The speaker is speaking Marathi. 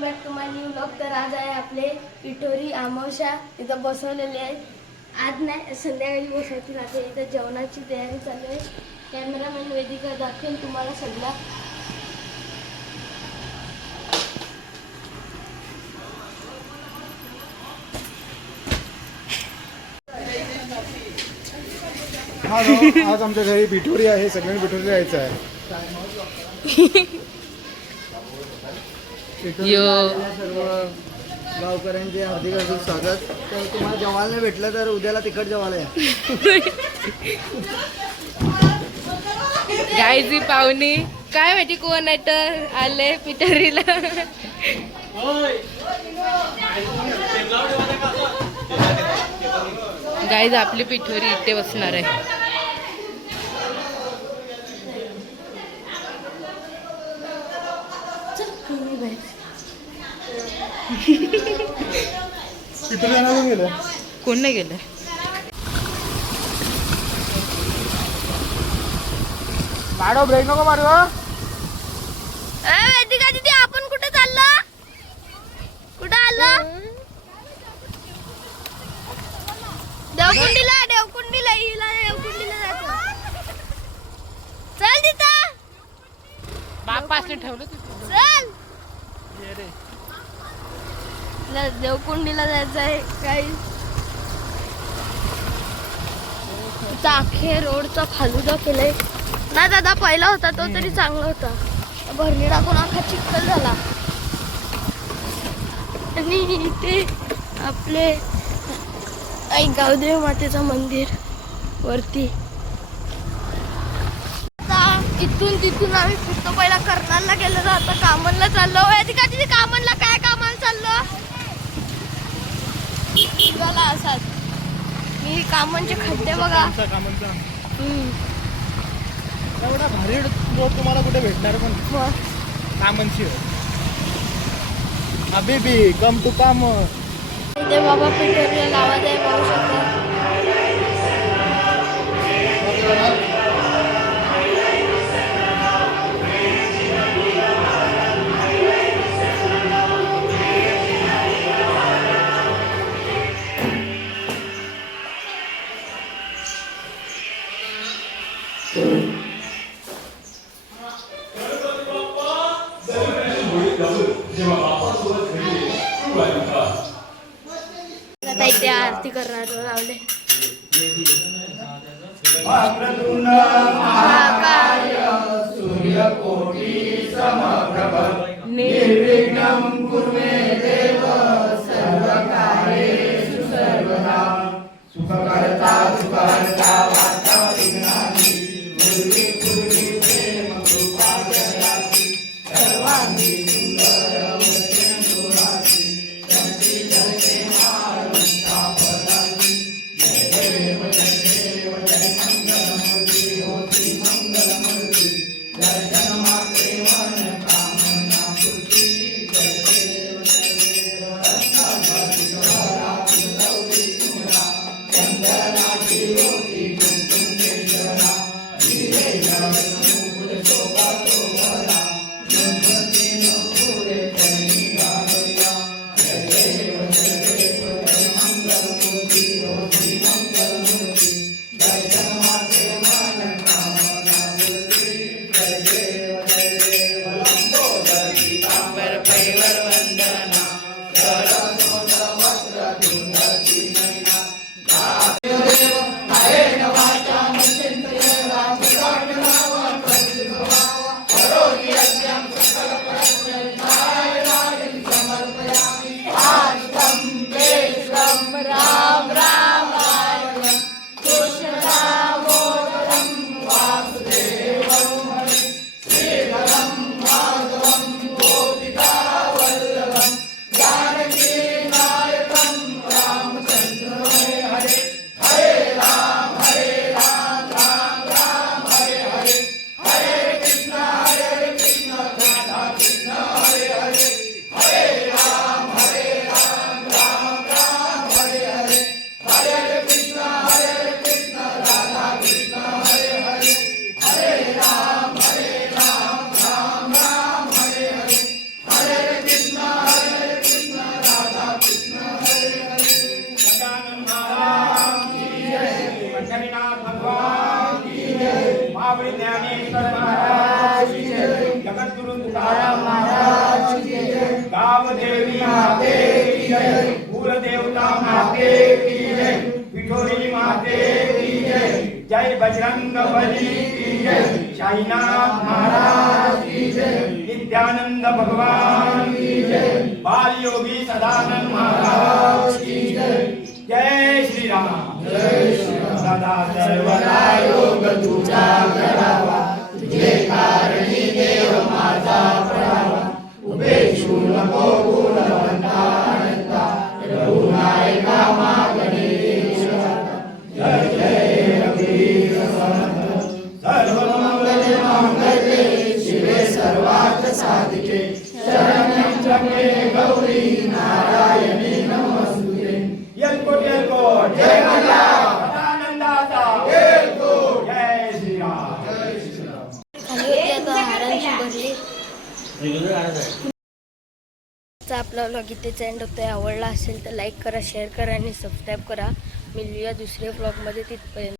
Welcome back to my new vlog. तर आज आहे आपले पिठोरी अमावस्या इथं बसवलेले आहे। आज नाही संध्याकाळी बसवतील। आता इथं जेवणाची तयारी चालू आहे। कॅमेरामॅन वेदिका दाखवेल तुम्हाला सगळा। आज आमच्या घरी पिठोरी आहे, सगळ्यांनी पिठोरी जायचं आहे। सर्व गावकऱ्यांचे हार्दिक हार्दिक स्वागत। तर तुम्हाला जेवायला नाही भेटलं तर उद्याला तिखट जेवायला या। गायची पाहुणी काय माहिती कोण आहे तर आले पिठोरीला। गाईज आपली पिठोरी इथे बसणार आहे। कोण नाही गेलं मारो ब्रेक नको मारू। वेदिका दीदी आपण कुठे चाललो? कुठे आलो? देवकुंडीला देवकुंडीला जायचं। चल तिथं बापासने ठेवलं चल देवकुंडीला जायचं आहे। काही अख्खे रोडचा फालुदा केलाय ना दादा। पहिला होता तो तरी चांगला होता। भरणी टाकून अख्खा चिखल झाला। आणि इथे आपले आई गावदेवी मातेचं मंदिर वरती। इथून तिथून आम्ही फिरतो। पहिला कर्नालला गेलो, आता कामनला चाललो। वेदिका तिथे कामनला काय कामाला चाललो? बघा असाच मी कामनचे खड्डे बघा। एवढा भारी रोड तुम्हाला कुठे भेटणार पण कामनची हबीबी कम टू काम। इथे बाबा पिठोरीला लावायचं आहे, पाहू शकता। आता इथे आरती करणार लावले। निर्विघ्नं कुर्मे देव सर्वकार्येषु सर्वदा। सुखकर्ता सुखहर्ता वाचा विघ्नानि कुर्मे कुर्मे प्रेम कृपा जयाति सर्वांगी सुंदर वचन सुहासी शक्ति धरते मारुता पदासी। जय देव जय मंगलमूर्ति होती मंगलमूर्ति दर्शन मात्रे मन कामना पूर्ति। जय देव भावदेवी माते की जय, कुलदेवता माते की जय, विठोरी माते की जय, जय बजरंग बली की जय, साईनाथ महाराज की जय, नित्यानंद भगवान की जय, बाल योगी सदानंद महाराज की जय, जय श्री राम, जय श्री राम। सदा सर्वदा योग तुझा करावा, तुझे कारणी देव माझा पडावा, उपेक्षू नको गुणवंता अनंता, रघुनायका मागणे जय जय रघुवीर समर्थ, सर्वमंगल मांगल्ये शिवे सर्वार्थ साधिके, शरण्यं त्र्यंबके गौरी नारायणी नमोस्तुते। येलकोट येलकोट जय माता, सदानंदाचा येलकोट, जय श्रीराम, जय श्रीराम। खाली होती आता हारांची भरली. आपला व्लॉग इथेच एंड होतोय. आवडला असेल तर लाईक करा, शेअर करा आणि सबस्क्राईब करा. मिळूया दुसऱ्या व्लॉगमध्ये. तिथपर्यंत